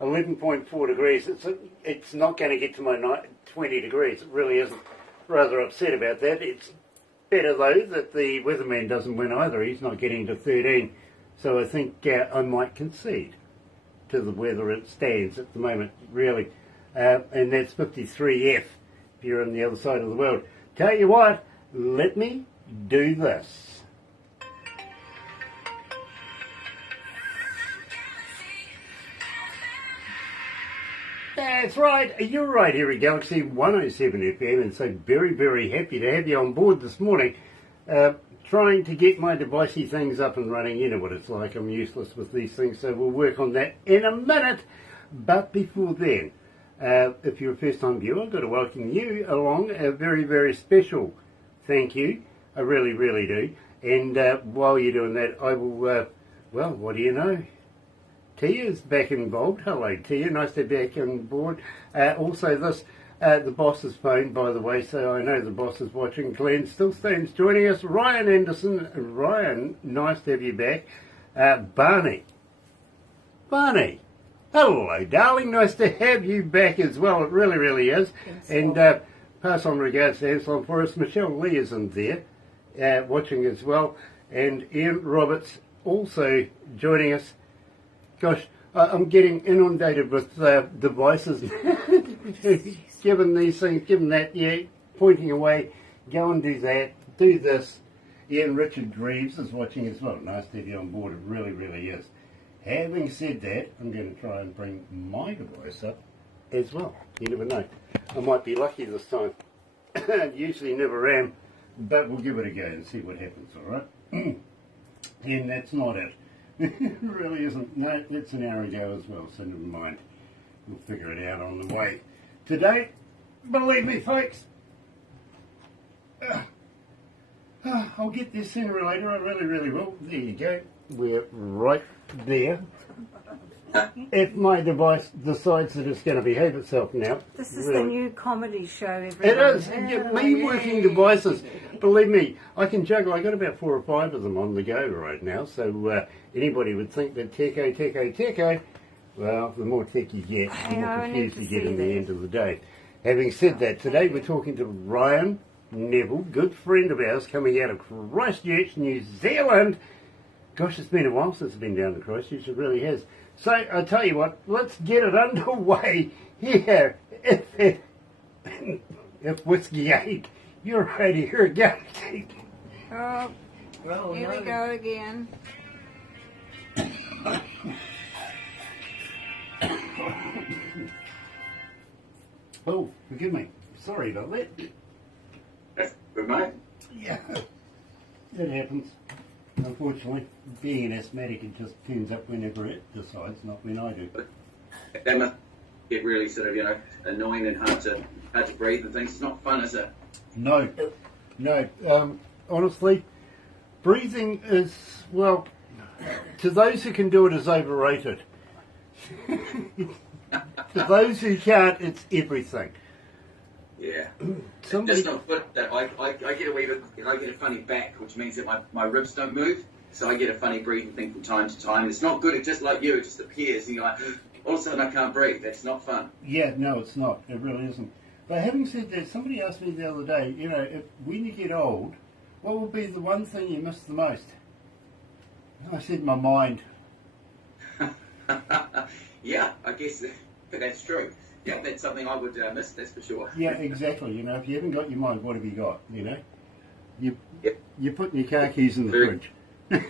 11.4 degrees. It's not going to get to my 20 degrees. It really isn't. Rather upset about that. It's better, though, that the weatherman doesn't win either. He's not getting to 13. So I think I might concede to the weather it stands at the moment, really. And that's 53F if you're on the other side of the world. Tell you what, let me do this. That's right, you're right here at Galaxy 107 FM, and so very, very happy to have you on board this morning. Trying to get my devicey things up and running. You know what it's like, I'm useless with these things, so we'll work on that in a minute. But before then, if you're a first-time viewer, I've got to welcome you along a very, very special thank you. I really, really do. And while you're doing that, I will, well, what do you know? Tia's back involved. Hello, Tia. Nice to be back on board. Also, this, the boss's phone, by the way, so I know the boss is watching. Glenn Stillstone's joining us. Ryan Anderson. Ryan, nice to have you back. Barney. Hello, darling. Nice to have you back as well. It really, really is. And pass on regards to Anselm for us. Michelle Lee isn't there, watching as well. And Ian Roberts also joining us. Gosh, I'm getting inundated with devices. Given these things, given that, yeah, pointing away, go and do that, do this. Ian Richard Greaves is watching as well. Nice to have you on board. It really, really is. Having said that, I'm going to try and bring my device up as well. You never know. I might be lucky this time. Usually never am, but we'll give it a go and see what happens, all right? And that's not it. It really isn't. It's an hour ago as well, so never mind. We'll figure it out on the way. Today, believe me, folks, I'll get this sooner or later. I really, really will. There you go. We're right there. If my device decides that it's going to behave itself now. This is really the new comedy show, everyone. It is. Me working devices. Believe me, I can juggle. I got about 4 or 5 of them on the go right now. So anybody would think that techo. Well, the more tech you get, the more confused you get in the end of the day. Having said that, today we're talking to Ryan Neville, good friend of ours, coming out of Christchurch, New Zealand. Gosh, it's been a while since I've been down to Christchurch. It really has. So, I tell you what, let's get it underway here. If Whiskey 8, you're right here again. Oh, well, here we go again. Oh, forgive me. Sorry about that. Good mate. Yeah, it happens. Unfortunately, being an asthmatic, it just turns up whenever it decides, not when I do. That must get really sort of, annoying and hard to breathe and things. It's not fun, is it? No. Honestly, breathing is, well, to those who can do it, is overrated. To those who can't, it's everything. Yeah. Just not good at that. I get a wee bit, I get a funny back, which means that my ribs don't move, so I get a funny breathing thing from time to time. It's not good, it's just like you, it just appears, and you're like, all of a sudden I can't breathe. That's not fun. Yeah, no, it's not. It really isn't. But having said that, somebody asked me the other day, when you get old, what will be the one thing you miss the most? And I said, my mind. Yeah, I guess that's true. Yeah, that's something I would miss, that's for sure. Yeah, exactly. If you haven't got your mind, what have you got, You're putting your car keys in the fridge. A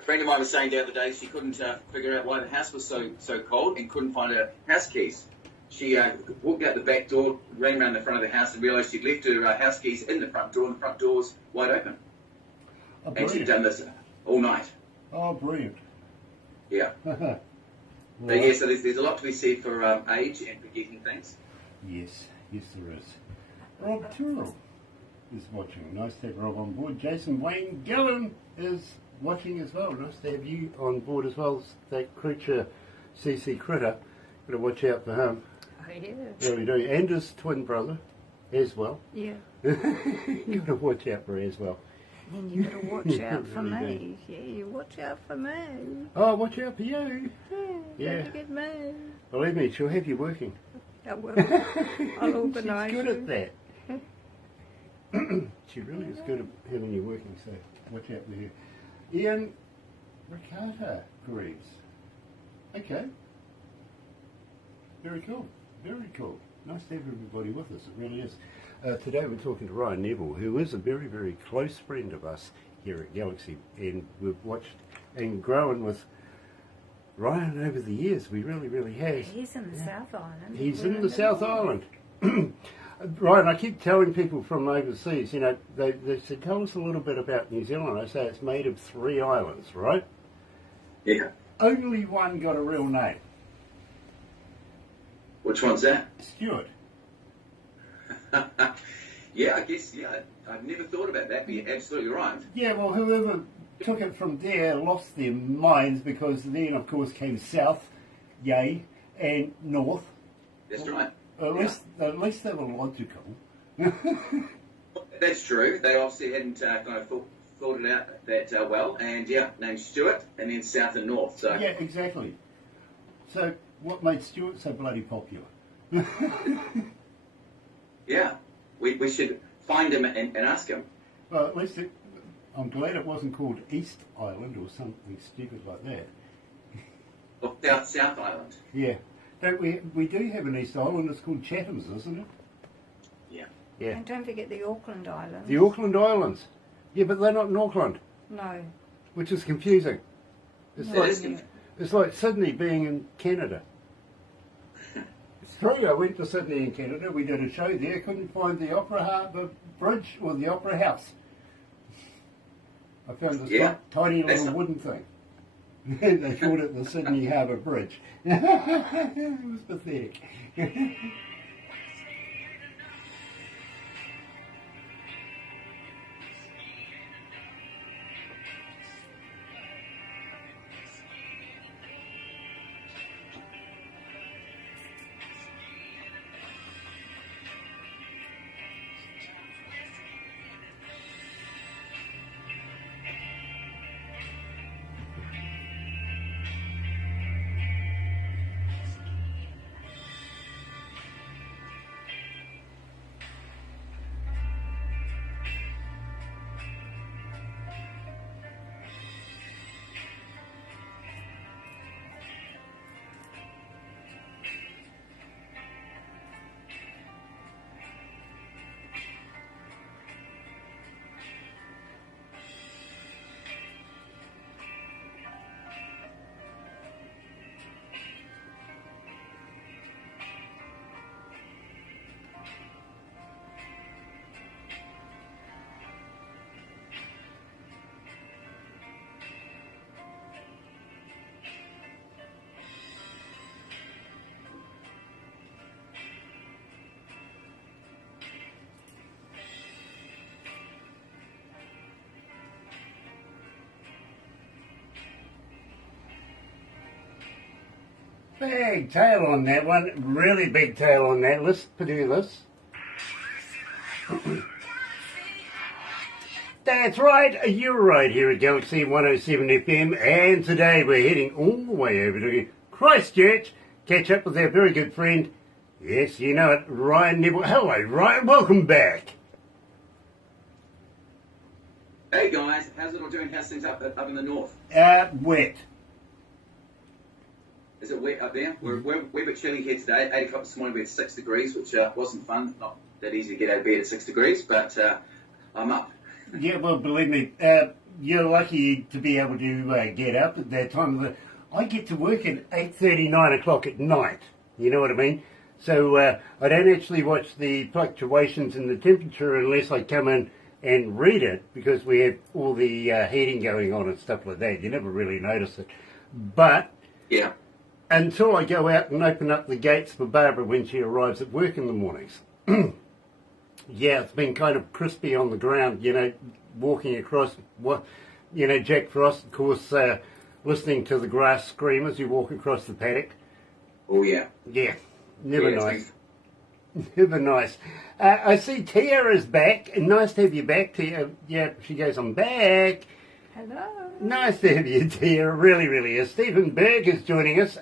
friend of mine was saying the other day she couldn't figure out why the house was so cold and couldn't find her house keys. She walked out the back door, ran around the front of the house and realised she'd left her house keys in the front door and the front door was wide open. Oh, and she'd done this all night. Oh, brilliant. Yeah. But yeah, so there's a lot to be said for age and forgetting things. Yes, there is. Rob Tyrrell is watching. Nice to have Rob on board. Jason Wayne Gillen is watching as well. Nice to have you on board as well. That creature, CC Critter. Got to watch out for him. Oh, yeah. Really do. And his twin brother as well. Yeah. Got to watch out for as well. And you got to watch out for me. Yeah, you watch out for me. Oh, watch out for you. Yeah. Don't get me. Believe me, she'll have you working. I will. I'll organise. She's good at that. She really is good at having you working, so watch out for her. Ian Ricardo Greaves. Okay. Very cool. Very cool. Nice to have everybody with us. It really is. Today we're talking to Ryan Neville, who is a very, very close friend of us here at Galaxy, and we've watched and grown with Ryan over the years. We really, really have. He's in the South Island. He's in the South Island. Ryan, I keep telling people from overseas, you know, they said, tell us a little bit about New Zealand. I say it's made of 3 islands, right? Yeah. Only one got a real name. Which one's that? Stuart. Yeah, I guess, I've never thought about that, but you're absolutely right. Yeah, well, whoever took it from there lost their minds, because then, of course, came south, yay, and north. That's right. At least they were logical. That's true. They obviously hadn't kind of thought it out that well, and named Stuart, and then south and north. So yeah, exactly. So what made Stuart so bloody popular? Yeah, we should find him and ask him. Well, at least I'm glad it wasn't called East Island or something stupid like that. Or South Island. Yeah. Don't we do have an East Island. It's called Chatham's, isn't it? Yeah. Yeah. And don't forget the Auckland Islands. The Auckland Islands. Yeah, but they're not in Auckland. No. Which is confusing. It's No, it's like Sydney being in Canada. It's true. I went to Sydney in Canada. We did a show there. Couldn't find the Opera Harbour Bridge or the Opera House. I found this tiny little wooden thing. They called it the Sydney Harbour Bridge. It was pathetic. Big tail on that one, really big tail on that. Let's do this. That's right, you're right here at Galaxy 107 FM, and today we're heading all the way over to Christchurch, catch up with our very good friend, yes, you know it, Ryan Neville. Hello, Ryan, welcome back. Hey guys, how's it all doing? How's things up in the north? Wet. Is it wet up there? We're a bit chilly here today. 8 o'clock this morning we had 6 degrees, which wasn't fun. Not that easy to get out of bed at 6 degrees, but I'm up. Yeah, well, believe me, you're lucky to be able to get up at that time. I get to work at 8:30, 9 o'clock at night. You know what I mean? So I don't actually watch the fluctuations in the temperature unless I come in and read it, because we have all the heating going on and stuff like that. You never really notice it. But yeah, until I go out and open up the gates for Barbara when she arrives at work in the mornings. Yeah, it's been kind of crispy on the ground, you know, walking across, you know, Jack Frost, of course, listening to the grass scream as you walk across the paddock. Oh, yeah. Yeah, never nice. Ever nice. I see Tia is back. Nice to have you back, Tia. Yeah, she goes, I'm back. Hello. Nice to have you, Tia. Really, really is. Stephen Berg is joining us.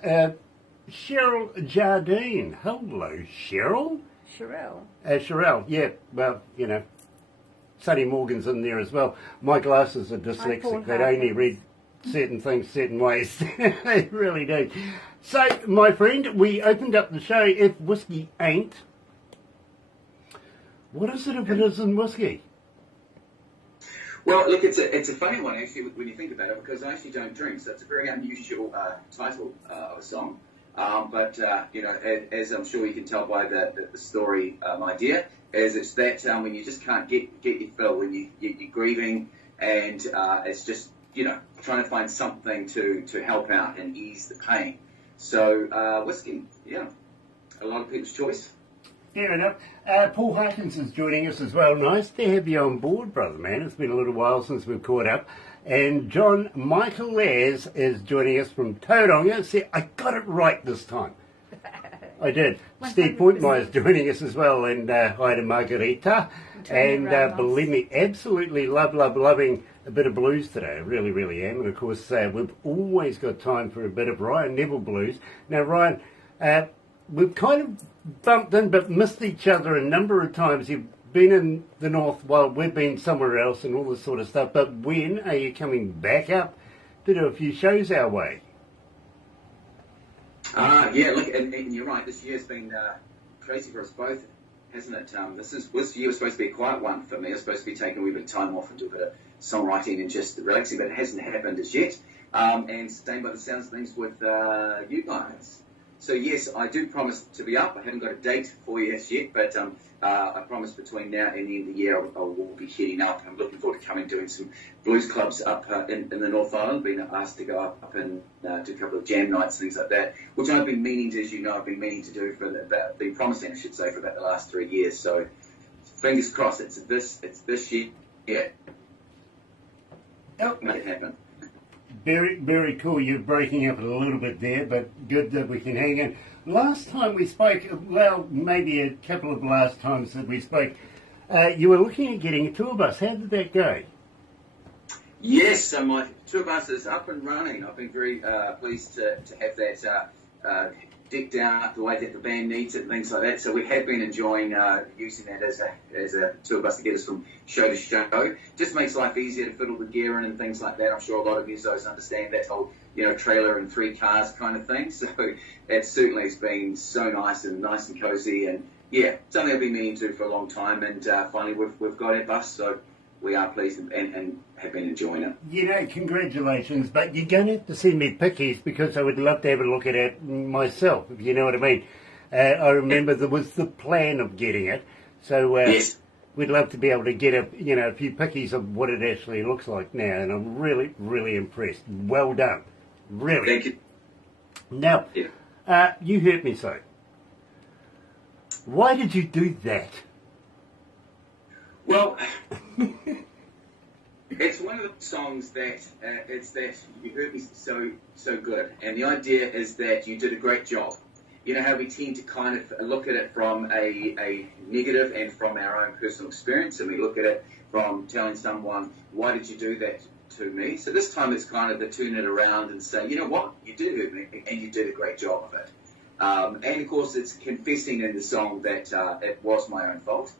Cheryl Jardine. Hello, Cheryl. Sherelle. Cheryl, yeah. Well, you know, Sonny Morgan's in there as well. My glasses are dyslexic. They only read certain things certain ways. They really do. So, my friend, we opened up the show, If Whiskey Ain't. What is it if it isn't whiskey? Well, look, it's a funny one, actually, when you think about it, because I actually don't drink, so it's a very unusual title of a song. But you know, as I'm sure you can tell by the story idea, is it's that when you just can't get your fill, when you're grieving, and it's just, you know, trying to find something to help out and ease the pain. So whiskey, yeah, a lot of people's choice. Fair enough. Paul Harkins is joining us as well. Nice to have you on board, brother man. It's been a little while since we've caught up. And John Michael Lares is joining us from Tauranga. See, I got it right this time. I did. 100%. Steve Pointmeyer is joining us as well, and hi to Margarita. And believe me, absolutely loving a bit of blues today. I really, really am. And of course, we've always got time for a bit of Ryan Neville blues. Now, Ryan, we've kind of bumped in but missed each other a number of times. You've been in the north while we've been somewhere else and all this sort of stuff. But when are you coming back up to do a few shows our way? Yeah, look, and you're right. This year's been crazy for us both, hasn't it? This year was supposed to be a quiet one for me. I was supposed to be taking a wee bit of time off and do a bit of songwriting and just relaxing, but it hasn't happened as yet. And same by the sounds of things with you guys. So yes, I do promise to be up. I haven't got a date for you as yet, but I promise between now and the end of the year I will be heading up. I'm looking forward to coming doing some blues clubs up in the North Island. Been asked to go up and do a couple of jam nights, things like that, which I've been meaning to, as you know, I've been meaning to do been promising, I should say, for about the last 3 years. So fingers crossed, it's this year. Yeah, make it happen. Very, very cool. You're breaking up a little bit there, but good that we can hang in. Last time we spoke, well, maybe a couple of last times that we spoke, you were looking at getting a tour bus. How did that go? Yes, so my tour bus is up and running. I've been very pleased to have that decked out the way that the band needs it and things like that. So we have been enjoying using that as a tour bus to get us from show to show. Just makes life easier to fiddle the gear in and things like that. I'm sure a lot of musos understand that whole, you know, trailer and 3 cars kind of thing. So it certainly has been so nice and cozy, and yeah, something I've been meaning to for a long time. And finally we've got our bus, so we are pleased and have been enjoying it. You know, congratulations, but you're going to have to send me pictures because I would love to have a look at it myself, if you know what I mean. I remember there was the plan of getting it, so yes. We'd love to be able to get a few pictures of what it actually looks like now, and I'm really, really impressed. Well done. Really. Thank you. Now, you hurt me so. Why did you do that? Well, it's one of the songs that it's that you hurt me so good, and the idea is that you did a great job. You know how we tend to kind of look at it from a negative and from our own personal experience, and we look at it from telling someone, why did you do that to me? So this time it's kind of to turn it around and say, you know what, you did hurt me, and you did a great job of it. And of course it's confessing in the song that it was my own fault.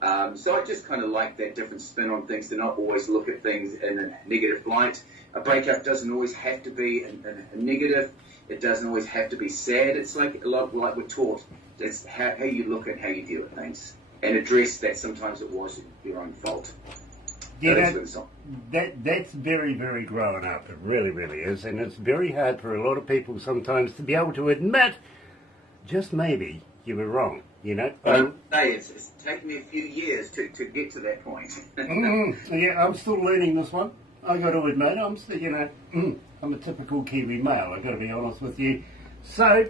So I just kind of like that different spin on things, to not always look at things in a negative light. A breakup doesn't always have to be a negative. It doesn't always have to be sad. It's like a lot like we're taught. It's how you look at how you deal with things and address that sometimes it was your own fault. Yeah, that's very, very growing up. It really, really is. And it's very hard for a lot of people sometimes to be able to admit, just maybe, you were wrong. You know? It's taken me a few years to get to that point. Yeah, I'm still learning this one. I got to admit, I'm still, I'm a typical Kiwi male. I got to be honest with you. So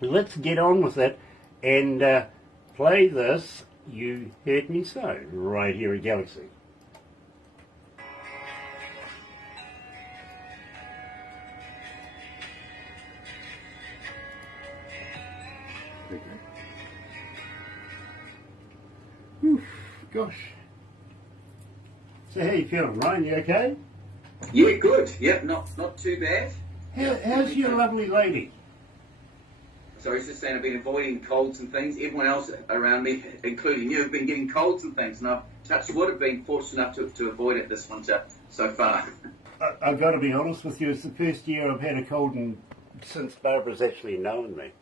let's get on with it and play this. You Hurt Me So right here at Galaxy. Gosh. So how you feeling, Ryan? You okay? Yeah, good. Yeah, not too bad. How's your lovely lady? So I was just saying I've been avoiding colds and things. Everyone else around me, including you, have been getting colds and things, and I've touched wood, have been fortunate enough to avoid it this winter so far. I've got to be honest with you, it's the first year I've had a cold since Barbara's actually known me.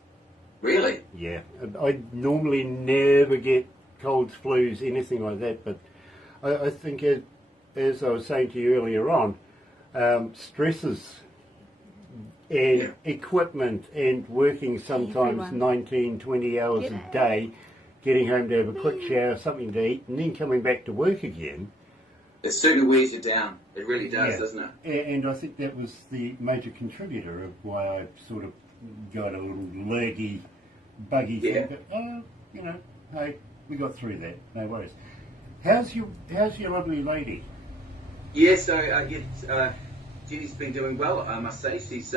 Really? Yeah. I normally never get colds, flus, anything like that, but I think, as I was saying to you earlier on, stresses and equipment and working sometimes 19, 20 hours a day, getting home to have a quick shower, something to eat, and then coming back to work again. It certainly wears you down. It really does, doesn't it? And I think that was the major contributor of why I sort of got a little lurgy, buggy thing. But, hey, we got through that. No worries. How's your lovely lady? Yeah, so Jenny's been doing well, I must say. She's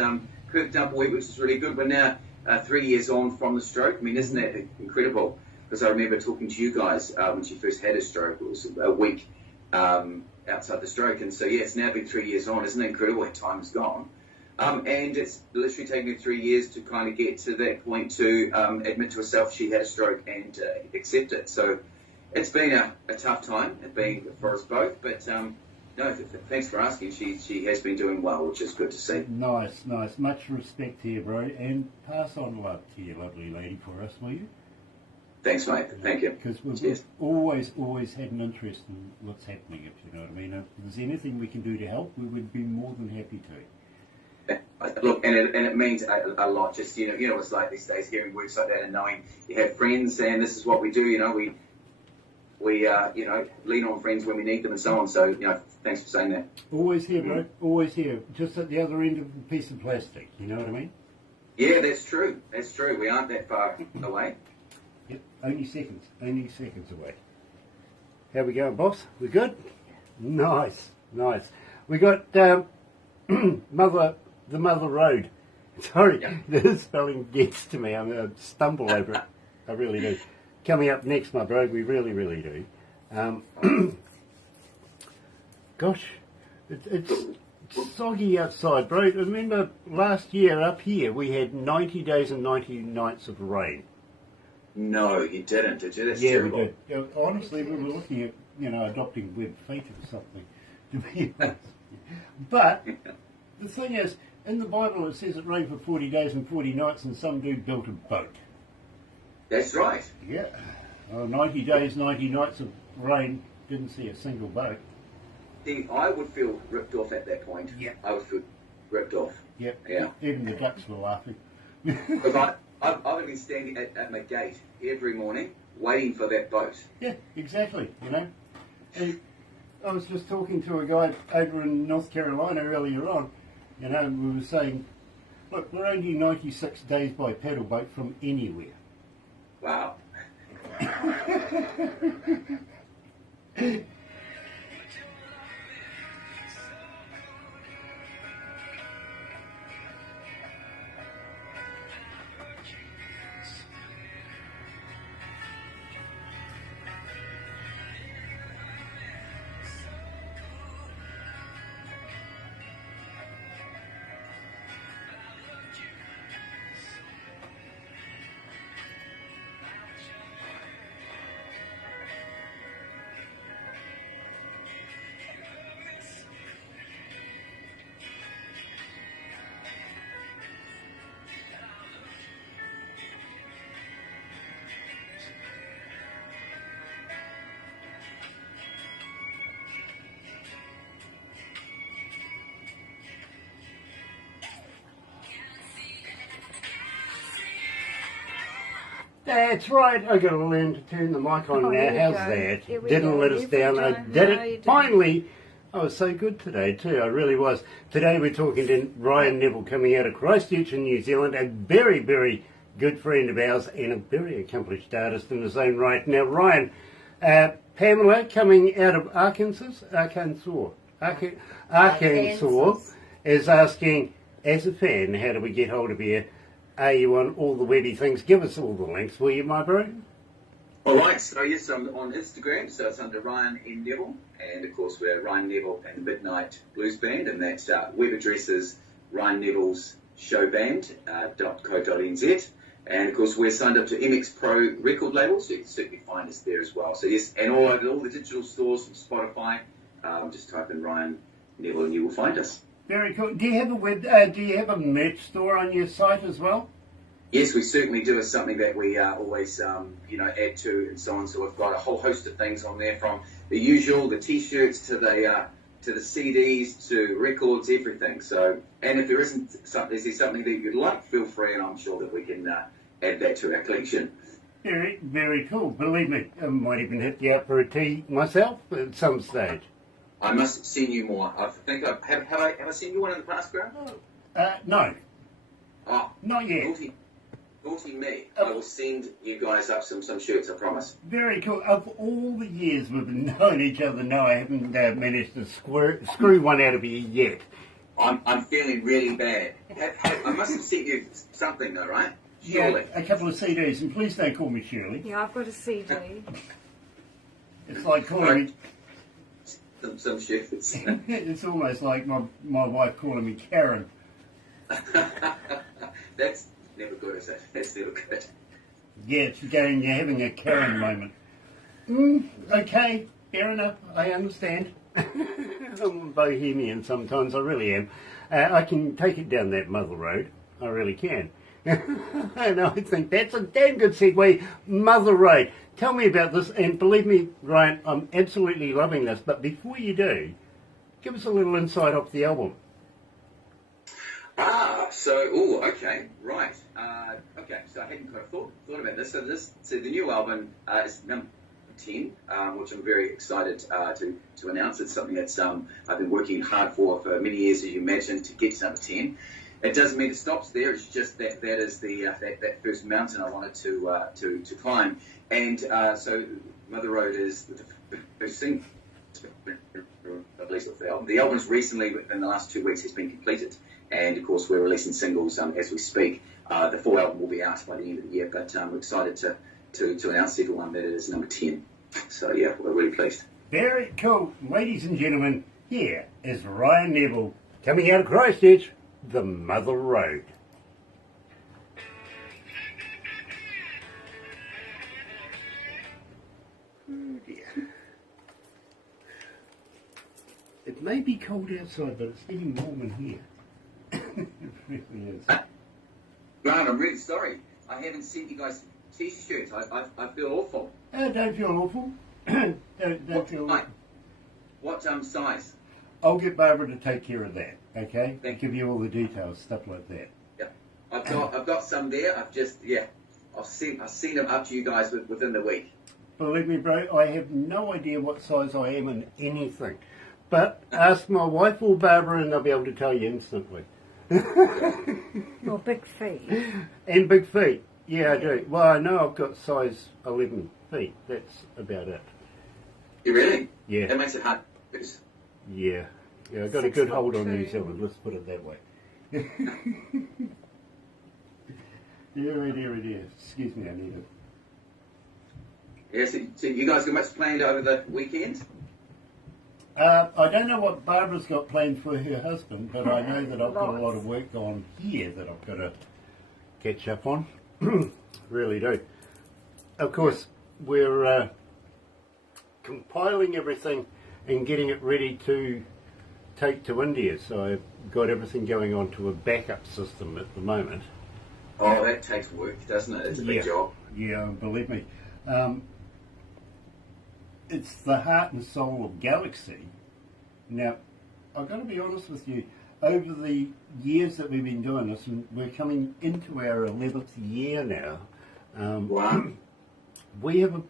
perked up a week, which is really good. We're now 3 years on from the stroke. I mean, isn't that incredible? Because I remember talking to you guys when she first had a stroke. It was a week outside the stroke. And so, it's now been 3 years on. Isn't it incredible how time has gone? And it's literally taken her 3 years to kind of get to that point to admit to herself she had a stroke and accept it. So it's been a tough time. It's been for us both. But no, thanks for asking. She has been doing well, which is good to see. Nice. Much respect here, bro. And pass on love to your lovely lady for us, will you? Thanks, mate. Thank you. Because we've always had an interest in what's happening, if you know what I mean. If there's anything we can do to help, we would be more than happy to. Look, and it means a lot. Just you know, it's like these days hearing words like that and knowing you have friends and this is what we do. We lean on friends when we need them and so on. So thanks for saying that. Always here, bro. Always here. Just at the other end of a piece of plastic. You know what I mean? Yeah, that's true. We aren't that far away. Yep. Only seconds away. How we going, boss? We good? Nice. We got the Mother Road. Sorry, the spelling gets to me. I stumble over it. I really do. Coming up next, my bro, we really do. Gosh, it's soggy outside, bro. Remember last year up here we had 90 days and 90 nights of rain. No, you didn't, did you? That's terrible. We did. Honestly, we were looking at adopting web feet or something. To be honest. But the thing is, in the Bible it says it rained for 40 days and 40 nights, and some dude built a boat. That's right. Yeah. 90 days, 90 nights of rain, didn't see a single boat. See, I would feel ripped off at that point. Yeah. I would feel ripped off. Yep. Yeah. Even the ducks were laughing. Because I've been standing at my gate every morning waiting for that boat. Yeah, exactly, And I was just talking to a guy over in North Carolina earlier on, and we were saying, look, we're only 96 days by paddle boat from anywhere. Wow. That's right, I got to learn to turn the mic on now. How's that? Didn't let us down. I did it. Finally, I was so good today too, I really was. Today we're talking to Ryan Neville, coming out of Christchurch in New Zealand, a very, very good friend of ours and a very accomplished artist in his own right. Now Ryan, Pamela coming out of Arkansas is asking, as a fan, how do we get hold of you? Are you on all the webby things? Give us all the links, will you, my bro? All right, so yes, I'm on Instagram, so it's under Ryan N. Neville, and of course we're Ryan Neville and the Midnight Blues Band, and that web address is Ryan Neville's showband.co.nz, and of course we're signed up to MX Pro record label, so you can certainly find us there as well. So yes, and all the digital stores from Spotify, just type in Ryan Neville and you will find us. Very cool. Do you have a do you have a merch store on your site as well? Yes, we certainly do. It's something that we always, add to and so on. So we've got a whole host of things on there, from the usual, the T-shirts to the CDs to records, everything. So, and if there isn't something, is there something that you'd like, feel free, and I'm sure that we can add that to our collection. Very, very cool. Believe me, I might even hit you out for a tea myself at some stage. I must have seen you more. I think have I seen you one in the past, Graham? No. Oh, not yet. Naughty me. I will send you guys up some shirts, I promise. Very cool. Of all the years we've known each other, no, I haven't managed to screw one out of you yet. I'm feeling really bad. I must have sent you something though, right? Surely. Yeah, a couple of CDs, and please don't call me Shirley. Yeah, I've got a CD. It's like calling me... Some shirts. It's almost like my wife calling me Karen. That's never good, is it? That's never good. Yeah, you're having a Karen moment. Okay, fair enough, I understand. I'm a bohemian sometimes, I really am. I can take it down that mother road, I really can. And I think that's a damn good segue, Mother Road. Tell me about this, and believe me, Ryan, I'm absolutely loving this, but before you do, give us a little insight off the album. Okay, right. So I hadn't kind of thought about this. So the new album is number 10, which I'm very excited to announce. It's something that's I've been working hard for many years, as you imagine, to get to number 10. It doesn't mean it stops there. It's just that is the that first mountain I wanted to climb. And so Mother Road is the first single, at least of the album. The album's recently, in the last 2 weeks, has been completed. And of course, we're releasing singles as we speak. The full album will be out by the end of the year, but we're excited to announce to everyone that it is number 10. So yeah, we're really pleased. Very cool. Ladies and gentlemen, here is Ryan Neville coming out of Christchurch, the Mother Road. Oh dear. It may be cold outside, but it's getting warm in here. It really is. Grant, I'm really sorry. I haven't sent you guys T-shirts. I feel awful. Don't feel awful. don't feel awful. What size? I'll get Barbara to take care of that, okay? I'll give you all the details, stuff like that. Yeah. I've got some there. I'll send them up to you guys within the week. Believe me, bro, I have no idea what size I am in anything. But ask my wife or Barbara and they'll be able to tell you instantly. Or big feet. And big feet. Yeah, I do. Well, I know I've got size 11 feet. That's about it. You really? Yeah. That makes it hard. Yeah. Yeah, I've got a good hold on New Zealand, let's put it that way. Dear. Excuse me, I need it. Yeah, so you guys got much planned over the weekend? I don't know what Barbara's got planned for her husband, but I know that I've got a lot of work on here that I've got to catch up on. Really do. Of course, we're compiling everything and getting it ready to take to India. So I've got everything going on to a backup system at the moment. Oh, that takes work, doesn't it? It's a big job. Yeah, believe me. It's the heart and soul of Galaxy. Now, I've got to be honest with you, over the years that we've been doing this, and we're coming into our 11th year now, Wow. we have a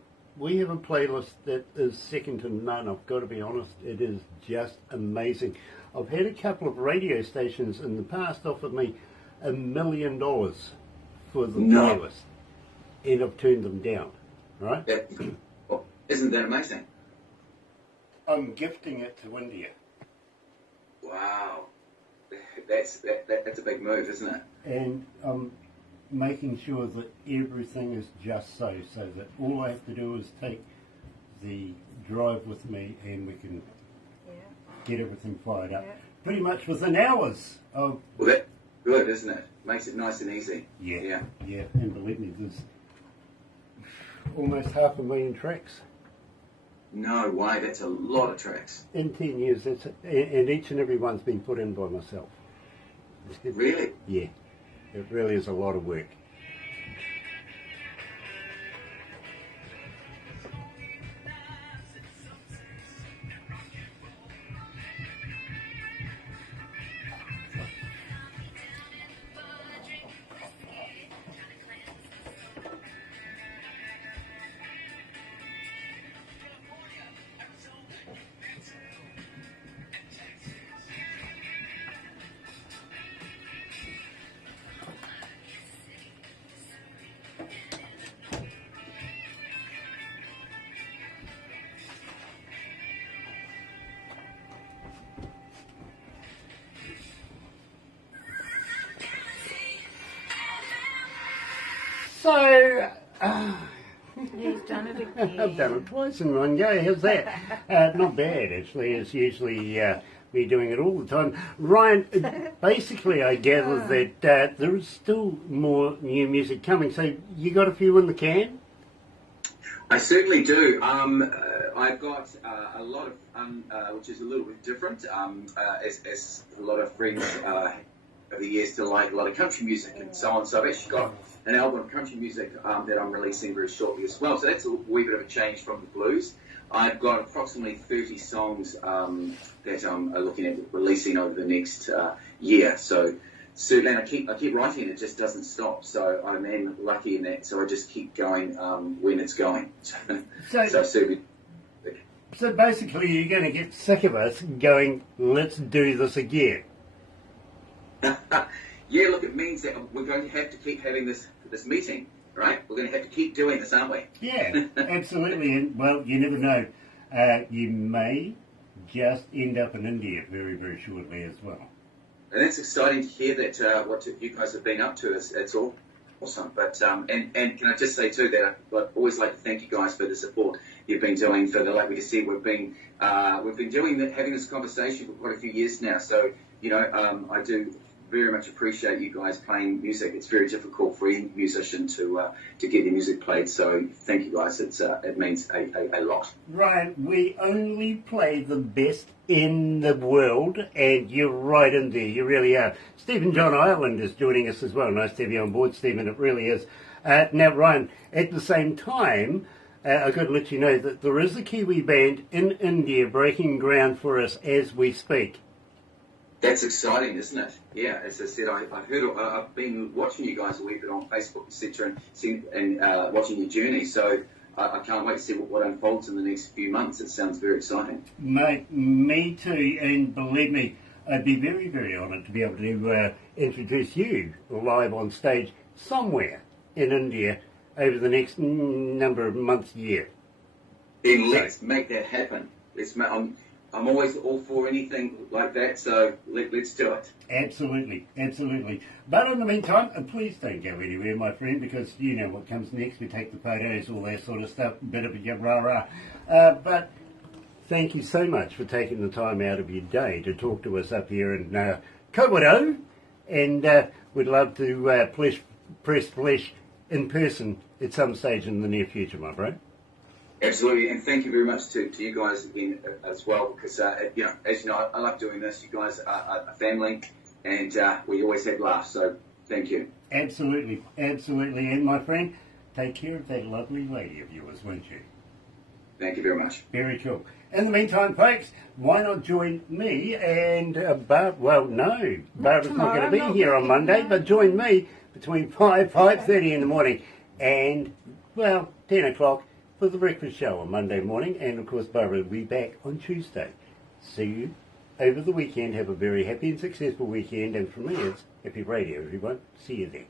playlist that is second to none. I've got to be honest, it is just amazing. I've had a couple of radio stations in the past offer me $1 million for the playlist, and I've turned them down, right? Well, isn't that amazing? I'm gifting it to India. Wow. That's a big move, isn't it? And making sure that everything is just so that all I have to do is take the drive with me and we can get everything fired up. Pretty much within hours of... Well, that's good, isn't it? Makes it nice and easy. Yeah. And believe me, there's almost 500,000 tracks. No way, that's a lot of tracks. In 10 years, and each and every one's been put in by myself. Really? Yeah, it really is a lot of work. So, He's done it again. I've done it twice in one go. How's that? Not bad, actually. It's usually me doing it all the time. Ryan, basically I gather that there is still more new music coming. So you got a few in the can? I certainly do. I've got a lot of, which is a little bit different, as a lot of friends over the years still like a lot of country music and so on. So I've actually got an album of country music that I'm releasing very shortly as well. So that's a wee bit of a change from the blues. I've got approximately 30 songs that I'm looking at releasing over the next year. So certainly, and I keep writing, it just doesn't stop. So I'm lucky in that. So I just keep going when it's going. So basically, you're going to get sick of us going, let's do this again. Yeah, look, it means that we're going to have to keep having this meeting, right? We're going to have to keep doing this, aren't we? Yeah, absolutely. And, well, you never know. You may just end up in India very, very shortly as well. And it's exciting to hear that what you guys have been up to. It's all awesome. But and can I just say too that I'd always like to thank you guys for the support you've been doing. For the, like we said, we've been having this conversation for quite a few years now. So I do very much appreciate you guys playing music. It's very difficult for any musician to get their music played. So thank you guys. It means a lot. Ryan, we only play the best in the world, and you're right in there. You really are. Stephen John Ireland is joining us as well. Nice to have you on board, Stephen. It really is. Now, Ryan, at the same time, I've got to let you know that there is a Kiwi band in India breaking ground for us as we speak. That's exciting, isn't it? Yeah, as I said, I've been watching you guys a wee bit on Facebook, etc., and watching your journey. So I can't wait to see what unfolds in the next few months. It sounds very exciting. Mate, me too. And believe me, I'd be very, very honoured to be able to introduce you live on stage somewhere in India over the next number of months, year. Then let's make that happen. I'm always all for anything like that, so let's do it. Absolutely, absolutely. But in the meantime, please don't go anywhere, my friend, because you know what comes next. We take the photos, all that sort of stuff, bit of a rah-rah. But thank you so much for taking the time out of your day to talk to us up here in Kawerau, and we'd love to press flesh in person at some stage in the near future, my bro. Absolutely, and thank you very much to you guys again as well, because as you know, I love doing this. You guys are a family, and we always have laughs. So thank you. Absolutely, absolutely, and my friend, take care of that lovely lady of yours, won't you? Thank you very much. Very cool. In the meantime, folks, why not join me and Barbara's not going to be here on Monday, but join me between 5:30 in the morning and 10 o'clock. For the breakfast show on Monday morning, and of course Barbara will be back on Tuesday. See you over the weekend. Have a very happy and successful weekend, and from me it's Happy Radio, everyone. See you then.